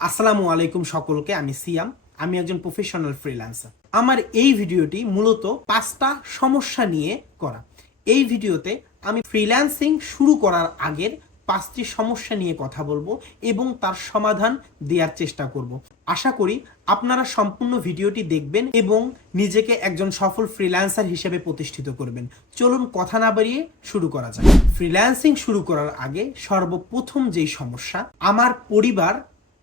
আসসালামু আলাইকুম সকলকে। আমি সিয়াম। আমি একজন প্রফেশনাল ফ্রিল্যান্সার। আমার এই ভিডিওটি মূলত 5টা সমস্যা নিয়ে করা। এই ভিডিওতে আমি ফ্রিল্যান্সিং শুরু করার আগের 5টি সমস্যা নিয়ে কথা বলবো এবং তার সমাধান দেওয়ার চেষ্টা করব। আশা করি আপনারা সম্পূর্ণ ভিডিওটি দেখবেন এবং নিজেকে একজন সফল ফ্রিল্যান্সার হিসেবে প্রতিষ্ঠিত করবেন। চলুন কথা না বাড়িয়ে শুরু করা যাক। ফ্রিল্যান্সিং শুরু করার আগে সর্বপ্রথম যেই সমস্যা, আমার পরিবার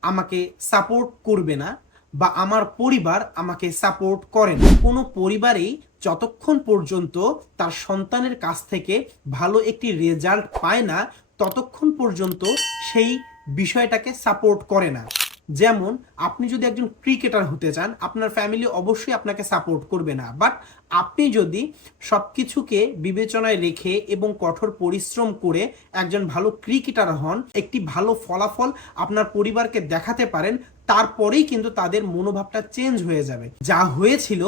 আমাকে সাপোর্ট করবে না বা আমার পরিবার আমাকে সাপোর্ট করে না। কোনো পরিবারেই যতক্ষণ পর্যন্ত তার সন্তানের কাছ থেকে ভালো একটি রেজাল্ট পায় না ততক্ষণ পর্যন্ত সেই বিষয়টাকে সাপোর্ট করে না। যেমন আপনি যদি একজন ক্রিকেটার হতে চান, আপনার ফ্যামিলি অবশ্যই আপনাকে সাপোর্ট করবে না, বাট আপনি যদি সব কিছুকে বিবেচনায় রেখে এবং কঠোর পরিশ্রম করে একজন ভালো ক্রিকেটার হন, একটি ভালো ফলাফল আপনার পরিবারকে দেখাতে পারেন, তারপরেই কিন্তু তাদের মনোভাবটা চেঞ্জ হয়ে যাবে। যা হয়েছিল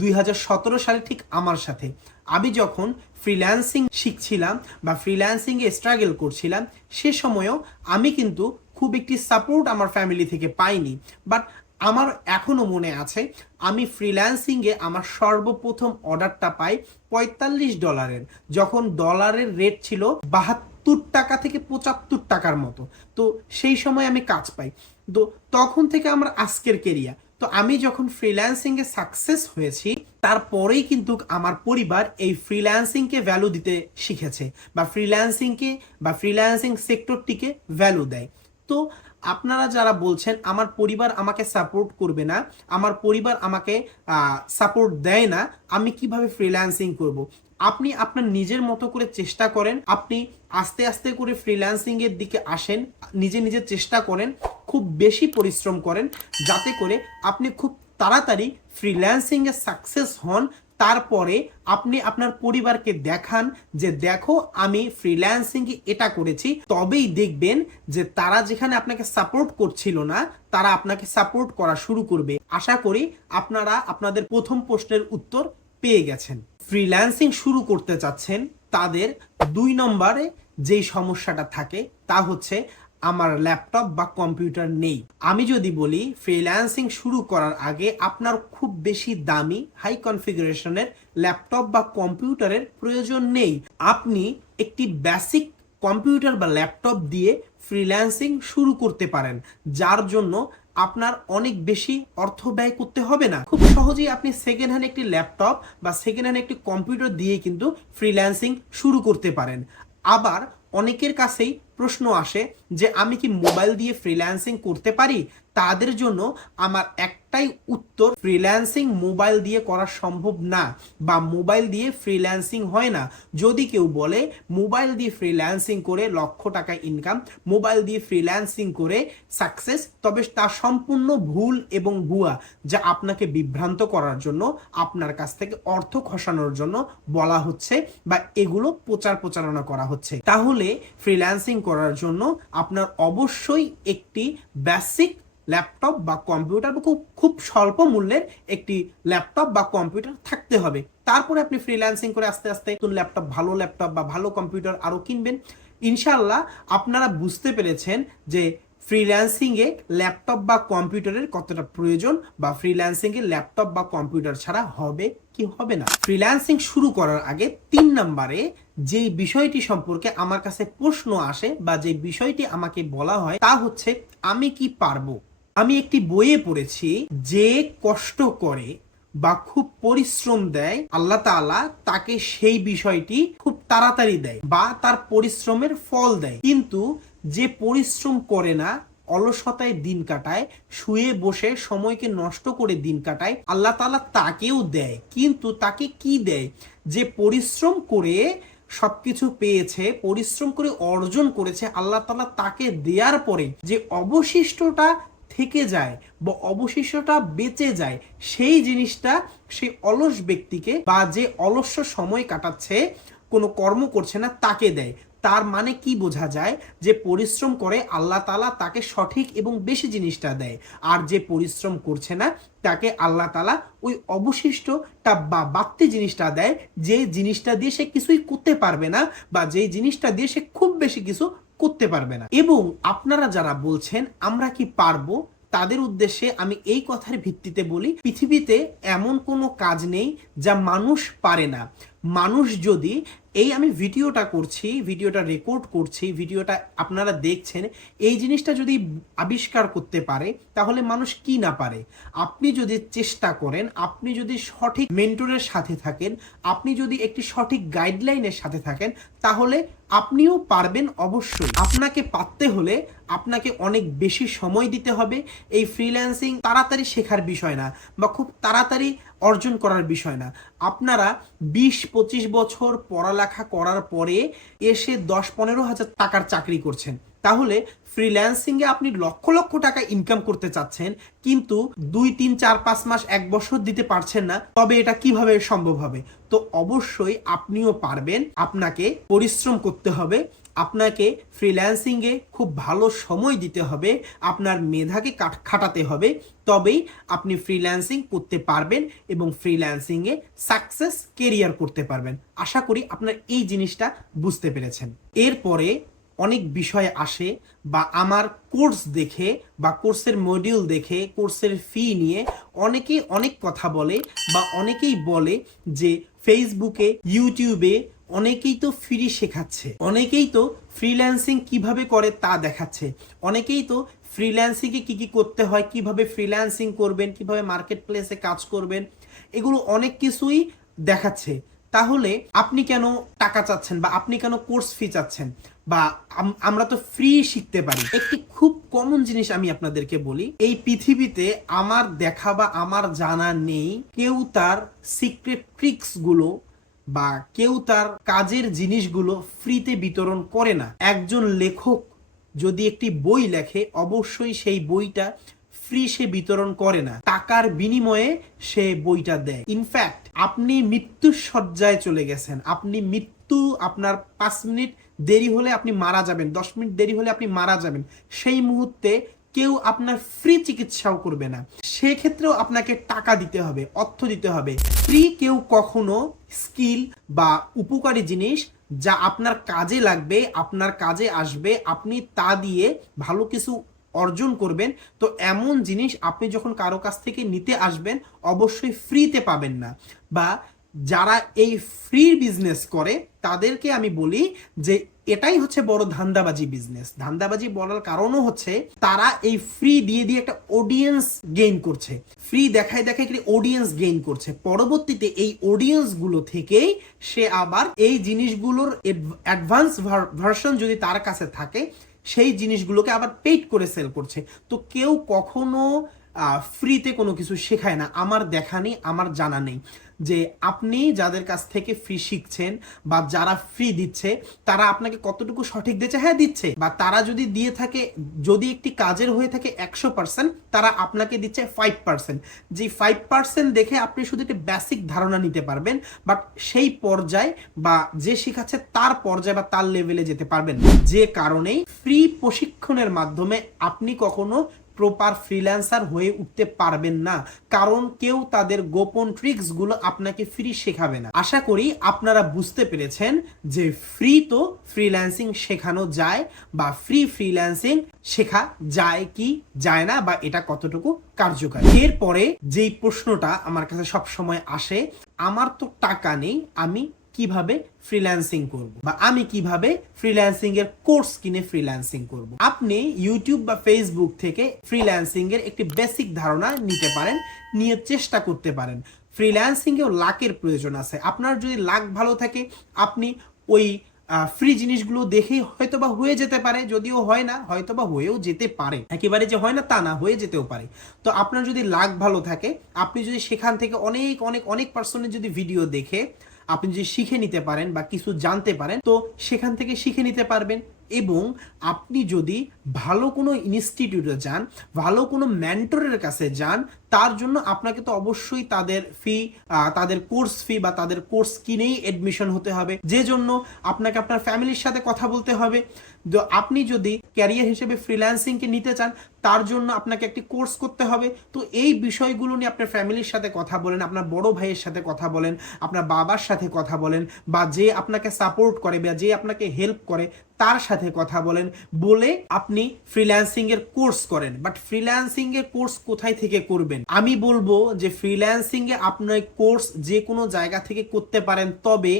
2017 সালে ঠিক আমার সাথে। আমি যখন ফ্রিল্যান্সিং শিখছিলাম বা ফ্রিল্যান্সিংয়ে স্ট্রাগল করছিলাম, সে সময়ও আমি কিন্তু খুব একটি সাপোর্ট আমার ফ্যামিলি থেকে পাইনি। বাট আমার এখনো মনে আছে, আমি ফ্রিল্যান্সিংয়ে আমার সর্বপ্রথম অর্ডারটা পাই $45, যখন ডলারের রেট ছিল 72 টাকা থেকে 75 টাকার মতো। তো সেই সময় আমি কাজ পাই। তো তখন থেকে আমার আজকের কেরিয়ার। তো আমি যখন ফ্রিল্যান্সিংয়ে সাকসেস হয়েছি, তারপরেই কিন্তু আমার পরিবার এই ফ্রিল্যান্সিংকে ভ্যালু দিতে শিখেছে বা ফ্রিল্যান্সিং সেক্টরটিকে ভ্যালু দেয়। তো আপনারা যারা বলছেন আমার পরিবার আমাকে সাপোর্ট করবে না, আমার পরিবার আমাকে সাপোর্ট দেয় না, আমি কিভাবে ফ্রিল্যান্সিং করব, আপনি আপনার নিজের মতো করে চেষ্টা করেন। আপনি আস্তে আস্তে করে ফ্রিল্যান্সিং এর দিকে আসেন, নিজে চেষ্টা করেন, খুব বেশি পরিশ্রম করেন, যাতে করে আপনি খুব তাড়াতাড়ি ফ্রিল্যান্সিং এ সাকসেস হন। তারপরে আপনি আপনার পরিবারকে দেখান যে দেখো আমি ফ্রিল্যান্সিংয়ে এটা করেছি। তবেই দেখবেন যে তারা যেখানে আপনাকে সাপোর্ট করছিল না, তারা আপনাকে সাপোর্ট করা শুরু করবে। আশা করি আপনারা আপনাদের প্রথম প্রশ্নের উত্তর পেয়ে গেছেন। ফ্রিল্যান্সিং শুরু করতে চাচ্ছেন তাদের 2 নম্বরে যেই সমস্যাটা থাকে তা হচ্ছে আমার ল্যাপটপ বা কম্পিউটার নেই। আমি যদি বলি ফ্রিল্যান্সিং শুরু করার আগে আপনার খুব বেশি দামি হাই কনফিগারেশনের ল্যাপটপ বা কম্পিউটারের প্রয়োজন নেই। আপনি একটি বেসিক কম্পিউটার বা ল্যাপটপ দিয়ে ফ্রিল্যান্সিং শুরু করতে পারেন, যার জন্য আপনার অনেক বেশি অর্থ ব্যয় করতে হবে না। খুব সহজেই আপনি সেকেন্ড হ্যান্ড একটি ল্যাপটপ বা সেকেন্ড হ্যান্ড একটি কম্পিউটার দিয়ে কিন্তু ফ্রিল্যান্সিং শুরু করতে পারেন। আবার অনেকের কাছেই প্রশ্ন আসে যে আমি কি মোবাইল দিয়ে ফ্রিল্যান্সিং করতে পারি? তাদের জন্য আমার একটাই উত্তর, ফ্রিল্যান্সিং মোবাইল দিয়ে করা সম্ভব না বা মোবাইল দিয়ে ফ্রিল্যান্সিং হয় না। যদি কেউ বলে মোবাইল দিয়ে ফ্রিল্যান্সিং করে লক্ষ টাকা ইনকাম, মোবাইল দিয়ে ফ্রিল্যান্সিং করে সাকসেস, তবে তা সম্পূর্ণ ভুল এবং ভুয়া, যা আপনাকে বিভ্রান্ত করার জন্য, আপনার কাছ থেকে অর্থ খসানোর জন্য বলা হচ্ছে বা এগুলো প্রচারণা করা হচ্ছে। তাহলে ফ্রিল্যান্সিং করার জন্য আপনার অবশ্যই একটি বেসিক ল্যাপটপ বা কম্পিউটার বা খুব স্বল্প মূল্যের একটি ল্যাপটপ বা কম্পিউটার থাকতে হবে। তারপরে আপনি ফ্রিল্যান্সিং করে আস্তে আস্তে নতুন ল্যাপটপ, ভালো ল্যাপটপ বা ভালো কম্পিউটার আরও কিনবেন। ইনশাআল্লাহ আপনারা বুঝতে পেরেছেন যে ফ্রিল্যান্সিংয়ে ল্যাপটপ বা কম্পিউটারের কতটা প্রয়োজন বা ফ্রিল্যান্সিংয়ে ল্যাপটপ বা কম্পিউটার ছাড়া হবে কি হবে না। ফ্রিল্যান্সিং শুরু করার আগে 3 নম্বরে যেই বিষয়টি সম্পর্কে আমার কাছে প্রশ্ন আসে বা যে বিষয়টি আমাকে বলা হয় তা হচ্ছে আমি কি পারবো। আমি একটি বইয়ে পড়েছি, যে কষ্ট করে বা খুব পরিশ্রম দেয় আল্লাহ তাআলা তাকে সেই বিষয়টি খুব তাড়াতাড়ি দেয় বা তার পরিশ্রমের ফল দেয়। কিন্তু যে পরিশ্রম করে না, অলসতায় দিন কাটায়, শুয়ে বসে সময়কে নষ্ট করে দিন কাটায়, আল্লাহ তাআলা তাকেও দেয়। কিন্তু তাকে কি দেয়? যে পরিশ্রম করে সবকিছু পেয়েছে, পরিশ্রম করে অর্জন করেছে, আল্লাহ তাআলা তাকে দেওয়ার পরে যে অবশিষ্টটা থেকে যায় বা অবশিষ্টটা বেঁচে যায়, সেই জিনিসটা সেই অলস ব্যক্তিকে বা যে অলস্য সময় কাটাচ্ছে, কোনো কর্ম করছে না, তাকে দেয়। তার মানে কি বোঝা যায়? যে পরিশ্রম করে আল্লাহ তাআলা তাকে সঠিক এবং বেশি জিনিসটা দেয়, আর যে পরিশ্রম করছে না তাকে আল্লাহ তাআলা ওই অবশিষ্টটা বা বাড়তি জিনিসটা দেয়, যে জিনিসটা দিয়ে সে কিছুই করতে পারবে না বা যেই জিনিসটা দিয়ে সে খুব বেশি কিছু করতে পারবে না। এবং আপনারা যারা বলছেন আমরা কি পারবো, তাদের উদ্দেশ্যে আমি এই কথার ভিত্তিতে বলি, পৃথিবীতে এমন কোনো কাজ নেই যা মানুষ পারে না। মানুষ যদি এই আমি ভিডিওটা করছি, ভিডিওটা রেকর্ড করছি, ভিডিওটা আপনারা দেখছেন, এই জিনিসটা যদি আবিষ্কার করতে পারে তাহলে মানুষ কি না পারে। আপনি যদি চেষ্টা করেন, আপনি যদি সঠিক মেন্টরের সাথে থাকেন, আপনি যদি একটি সঠিক গাইডলাইনের সাথে থাকেন, তাহলে আপনিও পারবেন অবশ্যই। আপনাকে পারতে হলে আপনাকে অনেক বেশি সময় দিতে হবে। এই ফ্রিল্যান্সিং তাড়াতাড়ি শেখার বিষয় না বা খুব তাড়াতাড়ি অর্জন করার বিষয় না। আপনারা 20-25 বছর পড়ালেখা করার পরে এসে 10-15 হাজার টাকার চাকরি করছেন, তাহলে ফ্রিল্যান্সিংয়ে আপনি লক্ষ লক্ষ টাকা ইনকাম করতে চাচ্ছেন, কিন্তু 2-3-4-5 মাস 1 বছর দিতে পারছেন না, তবে এটা কিভাবে সম্ভব হবে? তো অবশ্যই আপনিও পারবেন। আপনাকে পরিশ্রম করতে হবে, আপনাকে ফ্রিল্যান্সিংয়ে খুব ভালো সময় দিতে হবে, আপনার মেধাকে খাটাতে হবে, তবেই আপনি ফ্রিল্যান্সিং করতে পারবেন এবং ফ্রিল্যান্সিংয়ে সাকসেস কেরিয়ার করতে পারবেন। আশা করি আপনার এই জিনিসটা বুঝতে পেরেছেন। এরপরে অনেক বিষয় আসে বা আমার কোর্স দেখে বা কোর্সের মডিউল দেখে, কোর্সের ফি নিয়ে অনেকেই অনেক কথা বলে বা অনেকেই বলে যে ফেসবুকে, ইউটিউবে অনেকেই তো ফ্রি শেখাচ্ছে, অনেকেই তো ফ্রিল্যান্সিং কিভাবে করে তা দেখাচ্ছে, অনেকেই তো ফ্রিল্যান্সিংয়ে কি কি করতে হয়, কিভাবে ফ্রিল্যান্সিং করবেন, কিভাবে মার্কেট প্লেসে কাজ করবেন, এগুলো অনেক কিছুই দেখাচ্ছে। তাহলে আপনি কেন টাকা চাচ্ছেন বা আপনি কেন কোর্স ফি চাচ্ছেন? বা আমরা তো ফ্রি শিখতে পারি। একটি খুব কমন জিনিস আমি আপনাদেরকে বলি, এই পৃথিবীতে আমার দেখা বা আমার জানা নেই কেউ তার সিক্রেট ট্রিক্স গুলো বা কেউ তার কাজের জিনিসগুলো ফ্রিতে বিতরণ করে না। একজন লেখক যদি একটি বই লেখে, অবশ্যই সেই বইটা ফ্রি সে বিতরণ করে না, টাকার বিনিময়ে সে বইটা দেয়। ইনফ্যাক্ট আপনি মৃত্যুর শয্যায় চলে গেছেন, আপনি আপনার 5 মিনিট দেরি হলে আপনি মারা যাবেন, 10 মিনিট দেরি হলে আপনি মারা যাবেন, সেই মুহূর্তে কেউ আপনার ফ্রি চিকিৎসাও করবে না, সেক্ষেত্রেও আপনাকে টাকা দিতে হবে, অর্থ দিতে হবে। ফ্রি কেউ কখনো স্কিল বা উপকারী জিনিস যা আপনার কাজে লাগবে, আপনার কাজে আসবে, আপনি তা দিয়ে ভালো কিছু অর্জন করবেন, তো এমন জিনিস আপনি যখন কারো কাছ থেকে নিতে আসবেন অবশ্যই ফ্রিতে পাবেন না। বা যারা এই ফ্রি বিজনেস করে তাদেরকে আমি বলি যে এটাই হচ্ছে বড় ধান্দাবাজি বিজনেস। ধান্দাবাজি বলার কারণও হচ্ছে তারা এই ফ্রি দিয়ে দিয়ে একটা অডিয়েন্স গেইন করছে, ফ্রি দেখায় দেখায় একটা অডিয়েন্স গেইন করছে, পরবর্তীতে এই অডিয়েন্স গুলো থেকেই সে আবার এই জিনিসগুলোর অ্যাডভান্স ভার্সন যদি তার কাছে থাকে, সেই জিনিসগুলোকে আবার পেইড করে সেল করছে। তো কেউ কখনো ফ্রিতে কোনো কিছু শেখায় না, আমার দেখা নেই, আমার জানা নেই যে আপনি যাদের কাছ থেকে ফ্রি শিখছেন বা যারা ফ্রি দিচ্ছে তারা আপনাকে কতটুকু সঠিক দিচ্ছে। হ্যাঁ দিচ্ছে, বা তারা যদি দিয়ে থাকে, যদি একটি কাজের হয়ে থাকে 100%, তারা আপনাকে দিচ্ছে 5%। যে 5% দেখে আপনি শুধু একটি বেসিক ধারণা নিতে পারবেন, বাট সেই পর্যায়ে বা যে শেখাচ্ছে তার পর্যায়ে বা তার লেভেলে যেতে পারবেন। যে কারণেই ফ্রি প্রশিক্ষণের মাধ্যমে আপনি কখনো প্রপার ফ্রিল্যান্সার হয়ে উঠতে পারবেন না, কারণ কেউ তাদের গোপন ট্রিক্স গুলো আপনাকে ফ্রি শেখাবে না। আশা করি আপনারা বুঝতে পেরেছেন যে ফ্রি তো ফ্রিল্যান্সিং শেখানো যায় বা ফ্রিল্যান্সিং শেখা যায় কি যায় না, বা এটা কতটুকু কার্যকরী। এরপরে যেই প্রশ্নটা আমার কাছে সব সময় আসে, আমার তো টাকা নেই, আমি কিভাবে ফ্রিল্যান্সিং করব বা আমি কিভাবে ফ্রিল্যান্সিং এর কোর্স কিনে ফ্রিল্যান্সিং করব? আপনি ইউটিউব বা ফেসবুক থেকে ফ্রিল্যান্সিং এর একটি বেসিক ধারণা নিতে পারেন, নিয়ে চেষ্টা করতে পারেন। ফ্রিল্যান্সিং এও লাকের প্রয়োজন আছে। আপনার যদি লাক ভালো থাকে, আপনি ওই ফ্রি জিনিসগুলো দেখেই হয়তোবা হয়ে যেতে পারে, যদিও হয় না, হয়তোবা হয়েও যেতে পারে, একেবারে যে হয় না তা না, হয়ে যেতেও পারে। তো আপনার যদি লাক ভালো থাকে, আপনি যদি সেখান থেকে অনেক অনেক অনেক পার্সনের যদি ভিডিও দেখে আপনি যদি শিখে নিতে পারেন বা কিছু জানতে পারেন, তো সেখান থেকে শিখে নিতে পারবেন। এবং আপনি যদি ভালো কোনো ইনস্টিটিউটে যান, ভালো কোনো মেন্টরের কাছে যান, তার জন্য আপনাকে তো অবশ্যই তাদের কোর্স ফি বা তাদের কোর্স কিনেই এডমিশন হতে হবে, যে জন্য আপনাকে আপনার ফ্যামিলির সাথে কথা বলতে হবে। আপনি যদি ক্যারিয়ার হিসেবে ফ্রিল্যান্সিংকে নিতে চান, তার জন্য আপনাকে একটি কোর্স করতে হবে। তো এই বিষয়গুলো নিয়ে আপনার ফ্যামিলির সাথে কথা বলেন, আপনার বড় ভাইয়ের সাথে কথা বলেন, আপনার বাবার সাথে কথা বলেন, বা যে আপনাকে সাপোর্ট করে বা যে আপনাকে হেল্প করে তার সাথে কথা বলেন, বলে আপনি ফ্রিল্যান্সিং এর কোর্স করেন। বাট ফ্রিল্যান্সিং এর কোর্স কোথায় থেকে করবেন? আমি বলবো যে ফ্রিল্যান্সিং এ আপনার কোর্স যে কোনো জায়গা থেকে করতে পারেন, তবে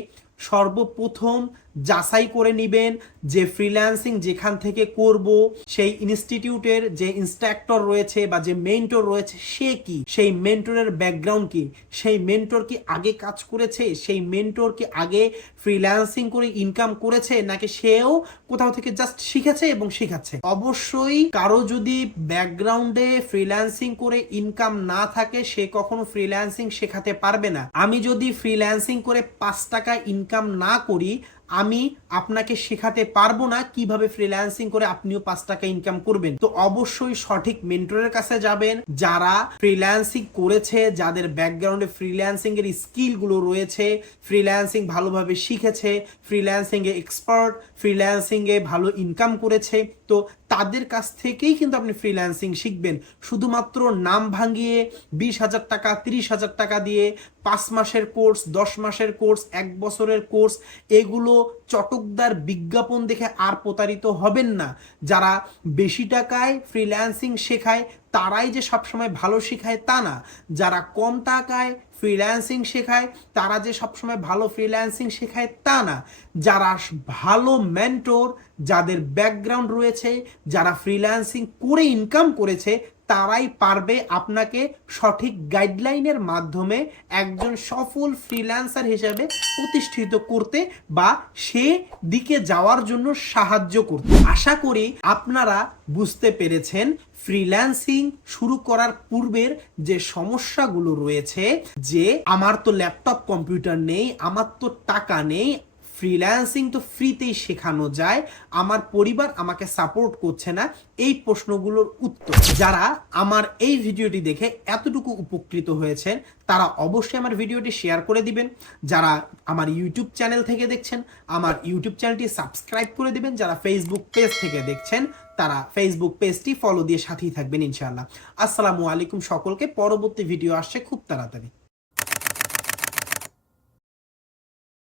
সর্বপ্রথম যাচাই করে নেবেন যে ফ্রিল্যান্সিং যেখান থেকে করব সেই ইনস্টিটিউটের যে ইনস্ট্রাক্টর রয়েছে বা যে মেন্টর রয়েছে সে কি, সেই মেন্টরের ব্যাকগ্রাউন্ড কি, সেই মেন্টর কি আগে কাজ করেছে, সেই মেন্টর কি আগে ফ্রিল্যান্সিং করে ইনকাম করেছে, নাকি সেও কোথাও থেকে জাস্ট শিখেছে এবং শেখাচ্ছে। অবশ্যই কারো যদি ব্যাকগ্রাউন্ডে ফ্রিল্যান্সিং করে ইনকাম না থাকে সে কখনো ফ্রিল্যান্সিং শেখাতে পারবে না। আমি যদি ফ্রিল্যান্সিং করে 5 টাকা ইনকাম না করি, আমি আপনাকে শেখাতে পারবো না কিভাবে ফ্রিল্যান্সিং করে আপনিও 5 টাকা ইনকাম করবেন। তো অবশ্যই সঠিক মেন্টরের কাছে যাবেন যারা ফ্রিল্যান্সিং করেছে, যাদের ব্যাকগ্রাউন্ডে ফ্রিল্যান্সিং এর স্কিল গুলো রয়েছে, ফ্রিল্যান্সিং ভালোভাবে শিখেছে, ফ্রিল্যান্সিং এ এক্সপার্ট, ফ্রিল্যান্সিং এ ভালো ইনকাম করেছে। তো তাদের কাছ থেকেই কিন্তু আপনি ফ্রিল্যান্সিং শিখবেন। শুধুমাত্র নাম ভাঙিয়ে 20,000 টাকা 30,000 টাকা দিয়ে 5 মাসের কোর্স, 10 মাসের কোর্স, 1 বছরের কোর্স, এগুলো চটকদার বিজ্ঞাপন দেখে আর প্রতারিত হবেন না। যারা বেশি টাকায় ফ্রিল্যান্সিং শেখায় তারাই যে সবসময় ভালো শেখায় তা না। যারা কম টাকায় ফ্রিল্যান্সিং শেখায় তারা যে সবসময় ভালো ফ্রিল্যান্সিং শেখায় তা না। যারা ভালো মেন্টর, যাদের ব্যাকগ্রাউন্ড রয়েছে, যারা ফ্রিল্যান্সিং করে ইনকাম করেছে, তারাই পারবে আপনাকে সঠিক গাইডলাইনের মাধ্যমে একজন সফল ফ্রিল্যান্সার হিসেবে প্রতিষ্ঠিত করতে বা সে দিকে যাওয়ার জন্য সাহায্য করতে। আশা করি আপনারা বুঝতে পেরেছেন ফ্রিল্যান্সিং শুরু করার পূর্বের যে সমস্যাগুলো রয়েছে, যে আমার তো ল্যাপটপ কম্পিউটার নেই, আমার তো টাকা নেই, ফ্রিল্যান্সিং তো ফ্রিতেই শেখানো যায়, আমার পরিবার আমাকে সাপোর্ট করছে না, এই প্রশ্নগুলোর উত্তর যারা আমার এই ভিডিওটি দেখে এতটুকু উপকৃত হয়েছেন তারা অবশ্যই আমার ভিডিওটি শেয়ার করে দিবেন। যারা আমার ইউটিউব চ্যানেল থেকে দেখছেন আমার ইউটিউব চ্যানেলটি সাবস্ক্রাইব করে দিবেন। যারা ফেসবুক পেজ থেকে দেখছেন তারা ফেসবুক পেজটি ফলো দিয়ে সাথেই থাকবেন ইনশাআল্লাহ। আসসালামু আলাইকুম সকলকে। পরবর্তী ভিডিও আসছে খুব তাড়াতাড়ি।